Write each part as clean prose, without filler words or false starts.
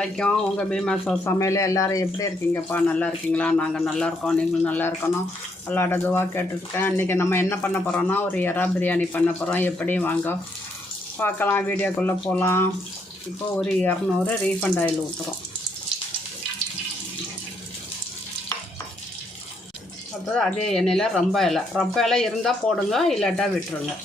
வலைக்கும் உங்கள் பீமாசா சமையல் எல்லோரும் எப்படி இருக்கீங்கப்பா? நல்லா இருக்கீங்களா? நாங்கள் நல்லா இருக்கோம், நீங்களும் நல்லா இருக்கணும். எல்லாரோட துவா கேட்டுருக்கேன். இன்றைக்கி நம்ம என்ன பண்ண போகிறோன்னா ஒரு எறா பிரியாணி பண்ண போகிறோம். எப்படி வாங்க பார்க்கலாம், வீடியோக்குள்ளே போகலாம். இப்போது ஒரு 200 ரீஃபண்ட் ஆயில் ஊற்றுறோம். அடுத்தது அதே எண்ணெயில் ரொம்ப இலை இருந்தால் போடுங்க, இல்லாட்டா விட்டுருங்க.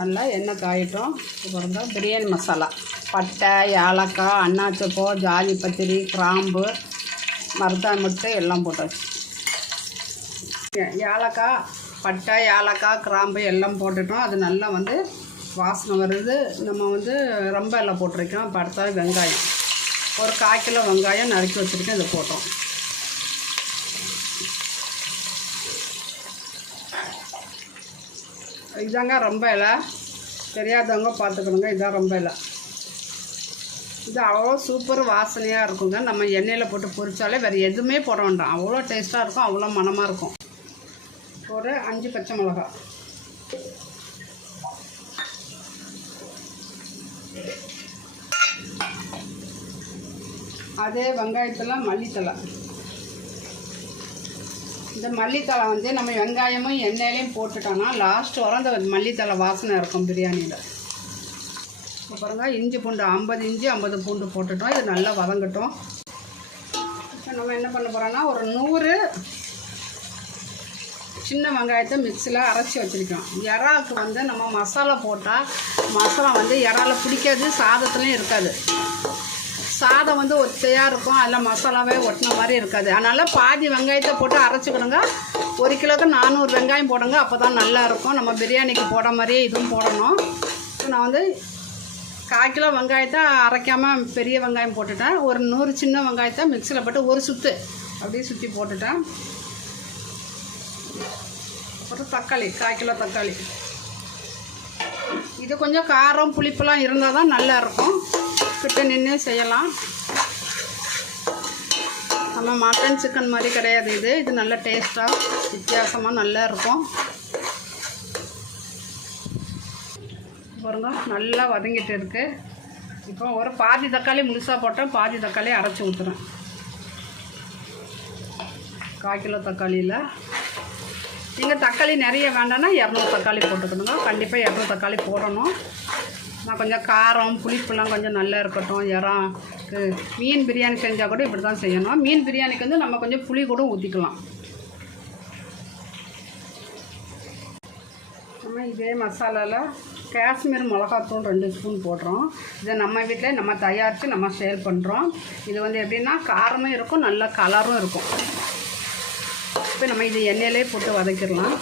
நல்லா எண்ணெய் காயிட்டோம். இப்போ பிரியாணி மசாலா, பட்டை, ஏலக்காய், அன்னாச்சப்பூ, ஜாதி பத்திரி, கிராம்பு, மருதாணி முட்டை எல்லாம் போட்டாச்சு. ஏலக்காய், பட்டை, ஏலக்காய், கிராம்பு எல்லாம் போட்டுட்டோம். அது நல்லா வாசனை வருது. நம்ம ரொம்ப எல்லாம் போட்டிருக்கோம். இப்போ அடுத்தது வெங்காயம், ஒரு 1/4 கிலோ வெங்காயம் நறுக்கி வச்சுருக்கேன். இதை போட்டோம். இதாங்க ரொம்ப இலை, தெரியாதவங்க பார்த்துக்கணுங்க. இதான் ரொம்ப இலை. இது அவ்வளோ சூப்பர் வாசனையாக இருக்குங்க. நம்ம எண்ணெயில் போட்டு பொரிச்சாலே வேறு எதுவுமே போட வேண்டாம். அவ்வளோ டேஸ்ட்டாக இருக்கும், அவ்வளோ மணமாக இருக்கும். ஒரு 5 பச்சை மிளகாய், அதே வெங்காயத்தில் மல்லித்தலை. இந்த மல்லித்தலை நம்ம வெங்காயமும் எண்ணெயிலையும் போட்டுட்டோன்னா லாஸ்ட் வர அந்த மல்லித்தலை வாசனை இருக்கும் பிரியாணியில். இப்போ பாருங்கள், இஞ்சி பூண்டு 50 இஞ்சி 50 பூண்டு போட்டுட்டோம். இது நல்லா வதங்கட்டும். இப்போ நம்ம என்ன பண்ண போகிறோன்னா ஒரு 100 சின்ன வெங்காயத்தை மிக்ஸியில் அரைச்சி வச்சுருக்கோம். இறாவுக்கு நம்ம மசாலா போட்டால் மசாலா இறால பிடிக்காது, சாதத்துலேயும் இருக்காது. சாதம் ஒத்தையாக இருக்கும், அதில் மசாலாவே ஒட்டின மாதிரி இருக்காது. அதனால் பாதி வெங்காயத்தை போட்டு அரைச்சிக்கணுங்க. 1 கிலோக்கு 400 வெங்காயம் போடுங்க, அப்போ தான் நல்லாயிருக்கும். நம்ம பிரியாணிக்கு போட மாதிரியே இதுவும் போடணும். நான் 1/4 கிலோ வெங்காயத்தை அரைக்காமல் பெரிய வெங்காயம் போட்டுட்டேன். ஒரு 100 சின்ன வெங்காயத்தை மிக்சியில் போட்டு ஒரு சுற்று அப்படியே சுற்றி போட்டுட்டேன். ஒரு தக்காளி, 1/4 கிலோ தக்காளி. இது கொஞ்சம் காரம் புளிப்பெல்லாம் இருந்தால் தான் நல்லாயிருக்கும். கிட்ட நின்று செய்யலாம். நம்ம மட்டன் சிக்கன் மாதிரி கிடையாது. இது நல்ல டேஸ்ட்டாக வித்தியாசமாக நல்லா இருக்கும். பாருங்க, நல்லா வதங்கிட்டு இருக்குது. இப்போ ஒரு பாதி தக்காளி முழுசாக போட்டேன், பாதி தக்காளி அரைச்சி ஊற்றுறேன். 1/4 கிலோ தக்காளியில் நீங்கள் தக்காளி நிறைய வேண்டாம்னா 200 தக்காளி போட்டுக்கணுங்க. கண்டிப்பாக 200 தக்காளி போடணும். நான் கொஞ்சம் காரம் புளிப்புலாம் கொஞ்சம் நல்லா இருக்கட்டும். இறாக்கு மீன் பிரியாணி செஞ்சால் கூட இப்படி தான் செய்யணும். மீன் பிரியாணிக்கு நம்ம கொஞ்சம் புளி கூட ஊற்றிக்கலாம். நம்ம இதே மசாலாவில் காஷ்மீர் மிளகாத்தூள் 2 ஸ்பூன் போடுறோம். இதை நம்ம வீட்டில் நம்ம தயாரித்து நம்ம சேல் பண்ணுறோம். இது எப்படின்னா காரமும் இருக்கும், நல்ல கலரும் இருக்கும். இப்போ நம்ம இது எண்ணெயிலே போட்டு வதக்கிடலாம்.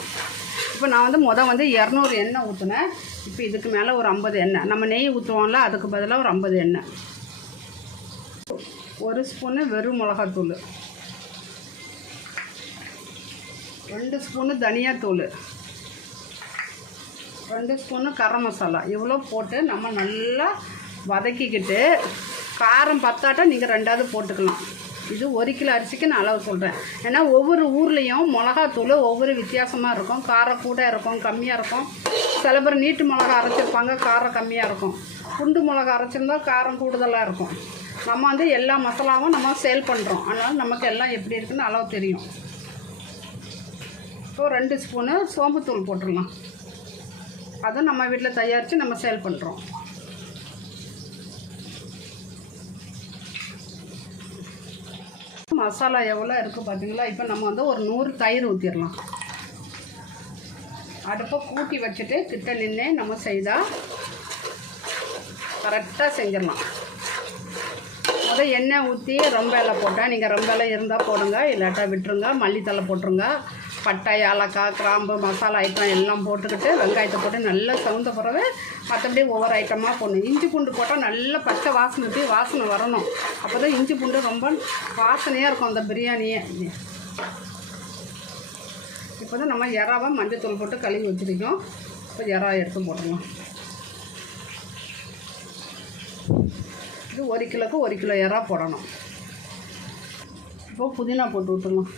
இப்போ நான் 200 எண்ணெய் ஊற்றினேன். இப்போ இதுக்கு மேலே ஒரு 50 எண்ணெய். நம்ம நெய் ஊற்றுவோம்ல, அதுக்கு பதிலாக ஒரு 50 எண்ணெய். 1 ஸ்பூனு வெறும் மிளகாத்தூள், 2 ஸ்பூனு தனியாத்தூள், 2 ஸ்பூனு கரம் மசாலா. இவ்வளோ போட்டு நம்ம நல்லா வதக்கிக்கிட்டு, காரம் பத்தாட்டா நீங்கள் 2வது போட்டுக்கலாம். இது 1 கிலோ அரிசிக்கு நான் அளவு சொல்கிறேன். ஏன்னா ஒவ்வொரு ஊர்லேயும் மிளகாத்தூள் ஒவ்வொரு வித்தியாசமாக இருக்கும். காரம் கூட இருக்கும், கம்மியாக இருக்கும். சில பேர் நீட்டு மிளகா அரைச்சிருப்பாங்க, காரம் கம்மியாக இருக்கும். குண்டு மிளகா அரைச்சிருந்தால் காரம் கூடுதலாக இருக்கும். நம்ம எல்லா மசாலாவும் நம்ம சேல் பண்ணுறோம், அதனால் நமக்கு எல்லாம் எப்படி இருக்குன்னு அளவு தெரியும். இப்போ 2 ஸ்பூனு சோம்புத்தூள் போட்டுடலாம். அதுவும் நம்ம வீட்டில் தயாரித்து நம்ம சேல் பண்ணுறோம். மசாலா எவ்வளோ இருக்குது பார்த்தீங்களா? இப்போ நம்ம ஒரு 100 தயிர் ஊற்றிடலாம். அடுப்பை கூட்டி வச்சுட்டு கிட்ட நின்று நம்ம செய்தால் கரெக்டாக செஞ்சிடலாம். எண்ணெய் ஊற்றி ரொம்ப இலை போட்டேன். நீங்கள் ரொம்ப இலை இருந்தால் போடுங்க, இல்லாட்டா விட்டுருங்க. மல்லித்தலை போட்டுருங்க. பட்டை, ஏலக்காய், கிராம்பு, மசாலா ஐட்டம் எல்லாம் போட்டுக்கிட்டு வெங்காயத்தை போட்டு நல்லா சவுந்த பிறகு மற்றபடி ஒவ்வொரு ஐட்டமாக போடணும். இஞ்சி பூண்டு போட்டால் நல்லா பச்சை வாசனை வரணும். அப்போ தான் இஞ்சி பூண்டு ரொம்ப வாசனையாக இருக்கும் அந்த பிரியாணியே. இப்போ தான் நம்ம இறாவை மஞ்சத்தூள் போட்டு கழுவி வச்சுருக்கோம். இப்போ இறா எடுத்து போட்டுடலாம். இது 1 கிலோக்கு 1 கிலோ இறா போடணும். இப்போது புதினா போட்டு விட்டுடலாம்.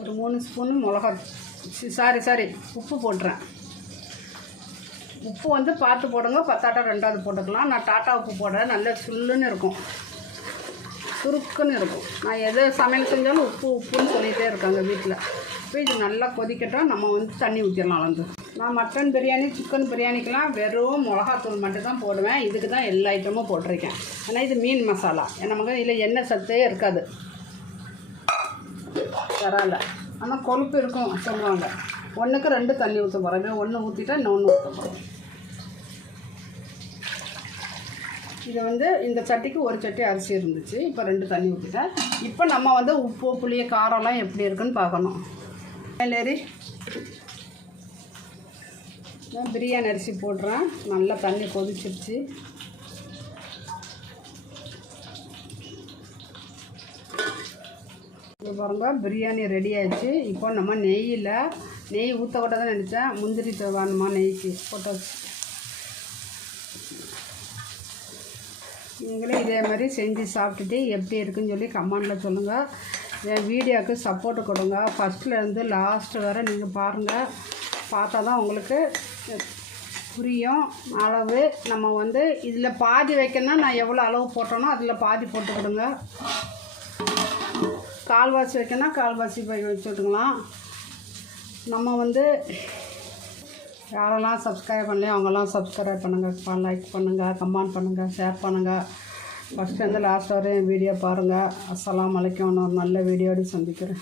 ஒரு 3 ஸ்பூன் மிளகா சாரி உப்பு போட்டுறேன். உப்பு வந்து பார்த்து போடுங்க, பத்தாட்டா 2வது போட்டுக்கலாம். நான் டாட்டா உப்பு போடுறேன், நல்ல சுள்ளுன்னு இருக்கும், சுருக்குன்னு இருக்கும். நான் எதை சமையல் செஞ்சாலும் உப்புன்னு சொல்லிகிட்டே இருக்காங்க வீட்டில். இப்போ இது நல்லா கொதிக்கட்டும், நம்ம வந்து தண்ணி ஊற்றிடலாம் வந்து. நான் மட்டன் பிரியாணி சிக்கன் பிரியாணிக்கெலாம் வெறும் மிளகாத்தூள் மட்டும் தான் போடுவேன். இதுக்கு தான் எல்லா ஐட்டமும் போட்டிருக்கேன். ஆனால் இது மீன் மசாலா, நமக்கு இதில் எண்ணெய் சத்தே இருக்காது தரால. ஆனால் கொழுப்பு இருக்கும் சொல்லுவாங்க. 1க்கு 2 தண்ணி ஊற்ற போகிறேன். 1 ஊற்றிட்டா இன்னொன்று ஊற்ற போகிறோம். இது வந்து இந்த சட்டிக்கு 1 சட்டி அரிசி இருந்துச்சு, இப்போ 2 தண்ணி ஊற்றிட்டேன். இப்போ நம்ம வந்து உப்பு புளி காரம்லாம் எப்படி இருக்குன்னு பார்க்கணும். சரி, நான் பிரியாணி அரிசி போடுறேன். நல்லா தண்ணி கொதிச்சிருச்சு. இது பாருங்க, பிரியாணி ரெடி ஆகிடுச்சு. இப்போ நம்ம நெய் ஊற்ற கூட தான் நினச்சேன், முந்திரி வேணுமா நெய்க்கு போட்டாச்சு. நீங்களே இதே மாதிரி செஞ்சு சாப்பிட்டுட்டு எப்படி இருக்குன்னு சொல்லி கமெண்டில் சொல்லுங்கள். என் வீடியோவுக்கு சப்போர்ட்டு கொடுங்க. ஃபஸ்ட்லேருந்து லாஸ்ட்டு வரை நீங்கள் பாருங்கள். பார்த்தா தான் உங்களுக்கு புரியும் அளவு. நம்ம வந்து இதில் பாதி வைக்கணும்னா நான் எவ்வளோ அளவு போட்டோனோ அதில் பாதி போட்டுக்கிடுங்க. கால்வாசி வைக்கணும்னா கால்வாசி வச்சுக்கிட்டுங்களாம். நம்ம வந்து யாரெல்லாம் சப்ஸ்கிரைப் பண்ணலையோ அவங்கெல்லாம் சப்ஸ்கிரைப் பண்ணுங்கள், லைக் பண்ணுங்கள், கமெண்ட் பண்ணுங்கள், ஷேர் பண்ணுங்கள். ஃபஸ்ட்லேருந்து லாஸ்ட் வரையும் வீடியோ பாருங்கள். அஸ்ஸலாமு அலைக்கும். நான் ஒரு நல்ல வீடியோடு சந்திக்கிறேன்.